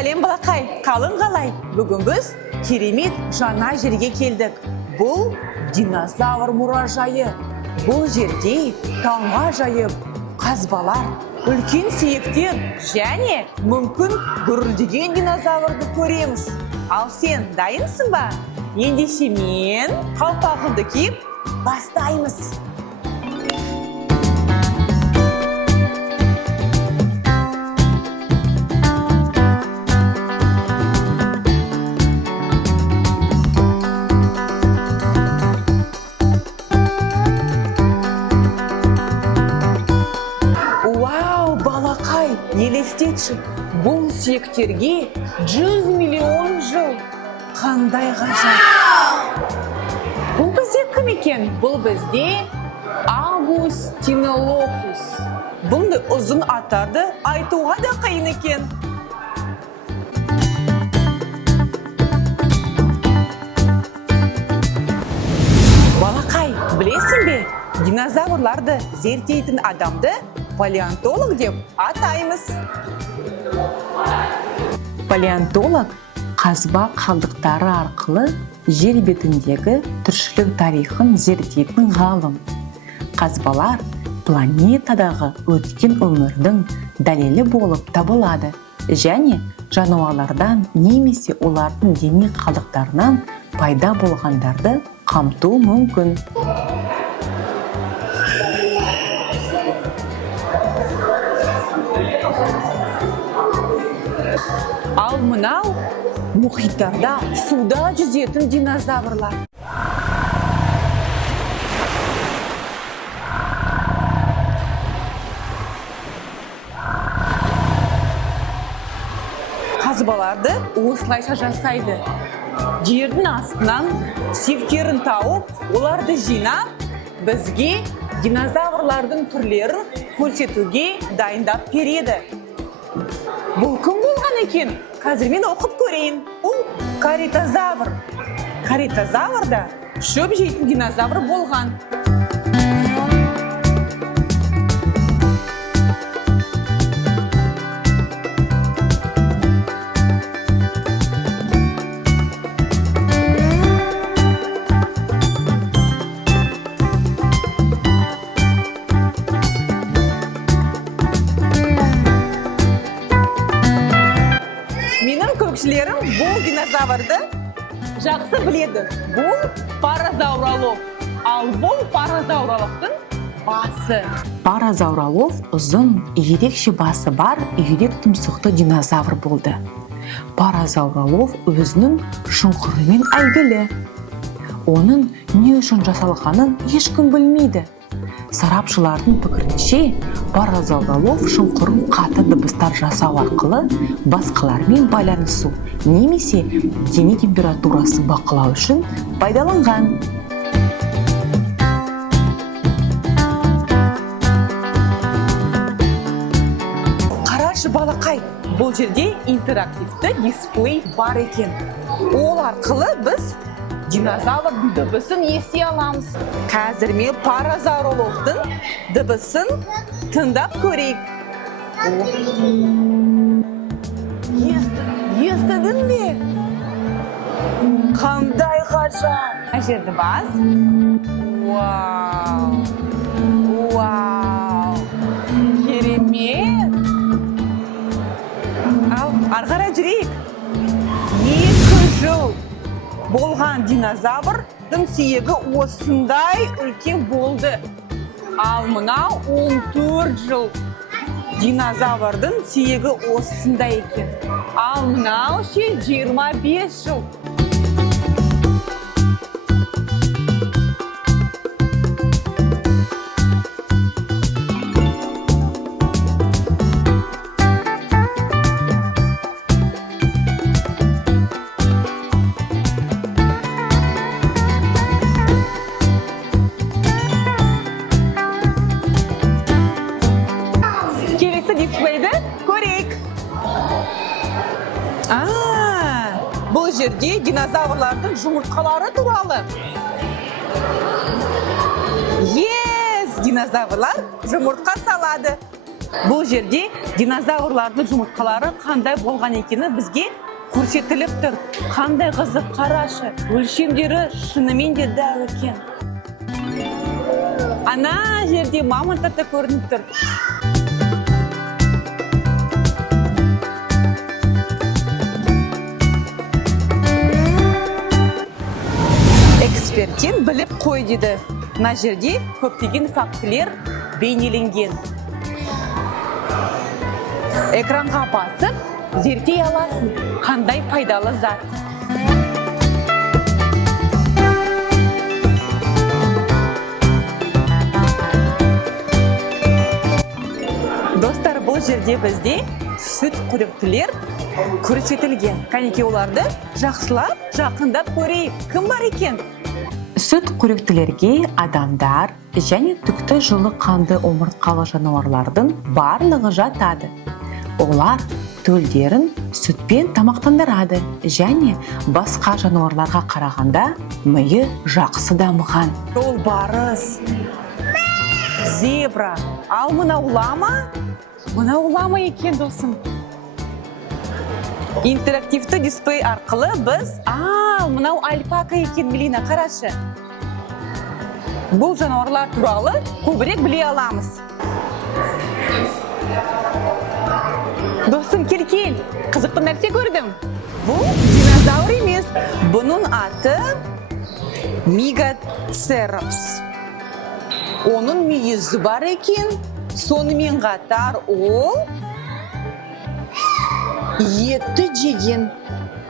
Сәлем балақай, қалың қалай? Бүгін біз керемет жаңа жерге келдік. Бұл динозавр мұражайы. Бұл жерде таңға жайып, қазбалар, үлкен сүйектер және мүмкін гүрілдеген динозаврды көреміз. Ал сен дайынсың ба? Ендеше мен қалпағымды киіп бастаймыз. Елестетші, бұл сүйектерге 100 миллион жыл. Қандай ғажап! Бұл бізде кім екен? Бұл бізде Аугустинолофус. Бұндай ұзын аттарды айтуға да қиын екен. Балақай, білесің бе? Динозаврларды зерттейтін адамды палеонтолог деп атаймыз. Палеонтолог қазба қалдықтары арқылы жер бетіндегі тіршілік тарихын зерттейтін ғалым. Қазбалар планетадағы өткен өмірдің дәлелі болып табылады және жануарлардан немесе олардың дене қалдықтарынан пайда болғандарды қамту мүмкін. Ал мынау мұхиттарда суда жүзетін динозаврлар. Қазбаларды осылайша жасайды. Жердің астынан сүйектерін тауып, оларды жинап, бізге динозаврлардың түрлерін көрсетуге дайындап береді. Бұл кім болған екен? Қазір мен оқып көрейін. Бұл каритозавр. Каритозаврда шөп жейтін динозавр болған. Көпшілерім бұл динозаврды жақсы біледі. Бұл паразауролов, ал бұл паразауроловтың басы. Паразауролов ұзын, ерекше басы бар, үйрек тұмсықты динозавр болды. Паразауролов өзінің шұңқырымен әйгілі. Оның не үшін жасалғанын ешкім білмейді. Сарапшылардың пікірінше, паразауролов шұңқырын қатты дыбыстар жасау арқылы басқалармен байланысу немесе дене температурасын бақылау үшін пайдаланған. Қарашы балақай, бұл жерде интерактивті дисплей бар екен. Ол арқылы біз динозаврдың дыбысын ести аламыз. Қазір мен паразауроловтың дыбысын тыңдап көрейік. Естідің бе? Қандай ғажап! Жерді бас. Вау! Вау! Керемет! Ал, арғара жүрейік. 2 жыл болған динозаврдың сүйегі осындай үлкен болды. Ал мынау 14 жыл. Динозаврдың сүйегі осындай екен. Ал мынау 25 жыл. Бұл жерде динозаврлардың жұмыртқалары туралы. Динозаврлар жұмыртқа салады. Бұл жерде динозаврлардың жұмыртқалары қандай болған екені бізге көрсетіліп тұр. Қандай қызық, қарашы. Өлшемдері шынымен де дәу екен. Ана жерде мамонттар да көрініп тұр. Эксперттен біліп қой деді. Мына жерде көптеген фактілер бейнеленген. Экранға басып, зерттей аласың, қандай пайдалы зат. Достар, бұл жерде бізде сүт қоректілер көрсетілген. Кәнеке оларды жақсылап, жақындап көрейік. Кім бар екен? Сүт қоректілерге адамдар және түкті жылы қанды омыртқалы жануарлардың барлығы жатады. Олар төлдерін сүтпен тамақтандырады және басқа жануарларға қарағанда миы жақсы дамыған. Ол барыс, зебра, ал мынау лама? Мынау лама екен, досым. Интерактивті дисплей арқылы біз, мынау альпака екен, Милина, қарашы. Бұл жануарлар туралы көбірек біле аламыз. Досым, кел, қызықты нәрсе көрдім. Бұл динозавр емес, бұның аты Мегацерапс. Оның мүйізі бар екен, сонымен қатар ол етті жеген.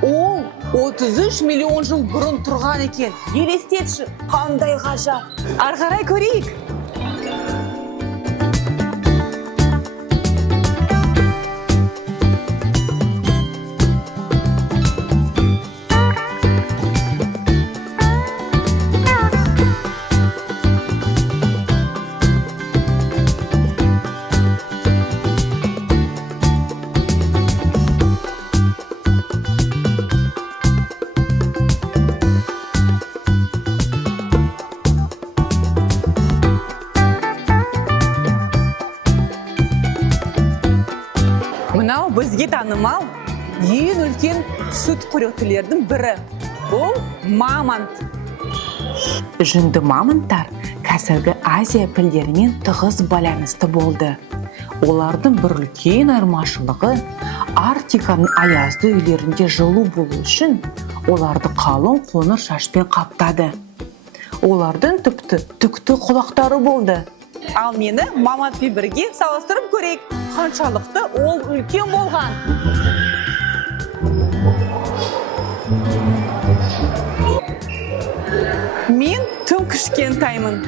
Ол 33 миллион жыл бұрын тұрған екен. Елестетші, қандай ғажап. Ары қарай көрейік. Мынау бізге танымал ең үлкен сүт қоректілердің бірі. Ол мамонт. Жүнді мамонттар қазіргі Азия пілдерімен тығыз байланысты болды. Олардың бір үлкен айырмашылығы Арктиканың аязды үйлерінде жылу болу үшін оларды қалың қоңыр шашпен қаптады. Олардың тіпті түкті құлақтары болды. Ал мені мамонтпен бірге салыстырып көрейік, қаншалықты ол үлкен болған. Мен тым кішкентаймын.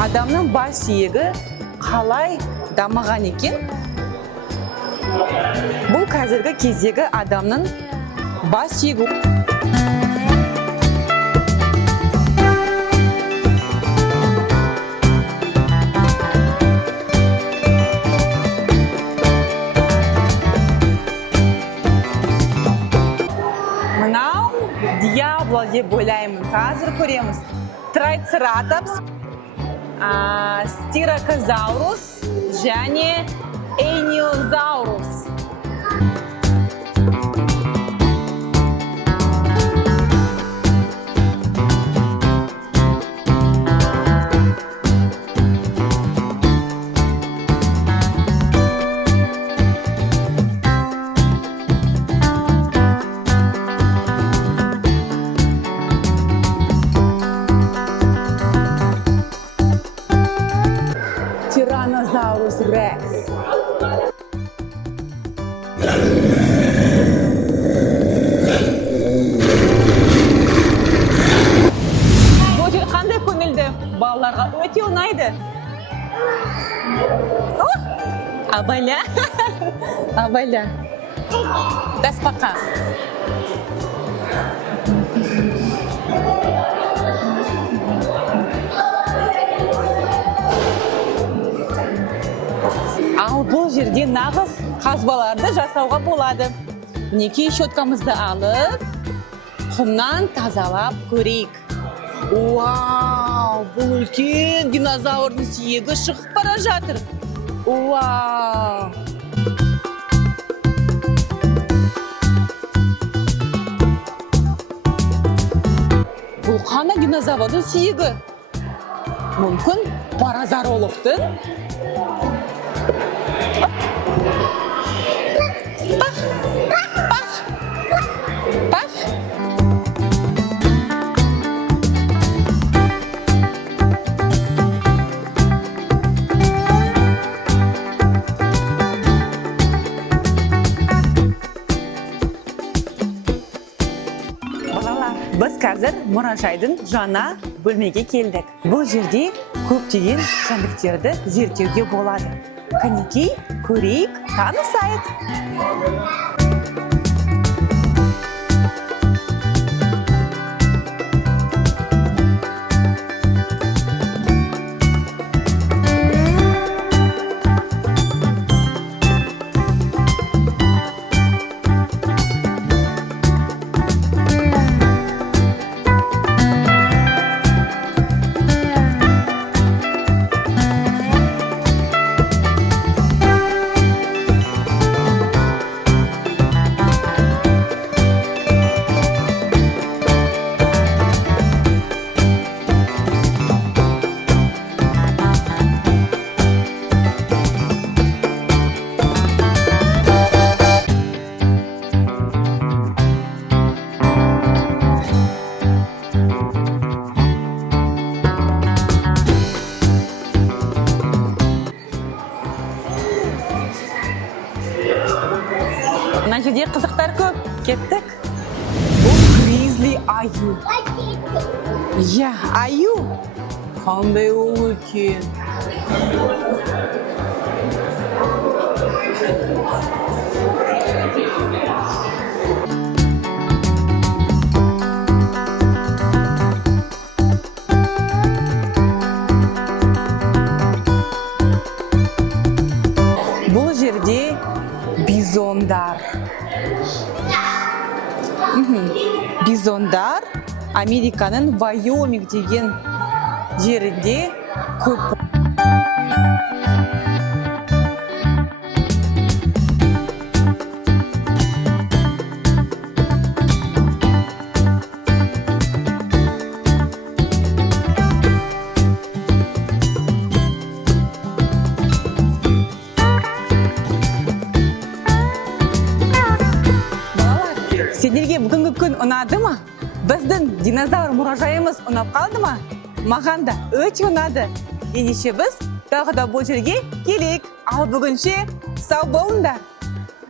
Адамның бас сүйегі қалай дамыған екен? Бұл қазіргі кездегі адамның бас сүйегі. Мынау диабло деп ойлаймын. Қазір көреміз. Трайцератопс, стирокозаурус және эниозаурус. Tyrannosaurus Rex. Бұл жер қандай көңілді, балаларға өте ұнайды. Абайля. Абайля. Таспақа. Ал бұл жерде нағыз қазбаларды жасауға болады. мінекей щеткамызды алып, құмнан тазалап көрейік. Вау, бұл үлкен динозаврдың сүйегі шығып бара жатыр. Вау! Бұл қана динозаврдың сүйегі? Мүмкін паразароловтың? Пах! Пах! Пах! Біз қазір мұражайдың жаңа бөлмеге келдік. Бұл жерде көптеген жәндіктерді зерттеуге болады. Қанекей, көрейік, танысайық. Мына жерде қызықтар көп. Кеттік. Бұл гризли аю. Я, аю. Қандай ол үлкен. Бұл жерде бизондар. Бизондар Американың Вайоминг деген жерінде көп. Сендерге бүгінгі күн ұнады ма? Біздің динозавр мұражайымыз ұнап қалды ма? Маған да өте ұнады. Ендеше біз тағы да бұл жерге келейік. Ал бүгінше сау болыңдар.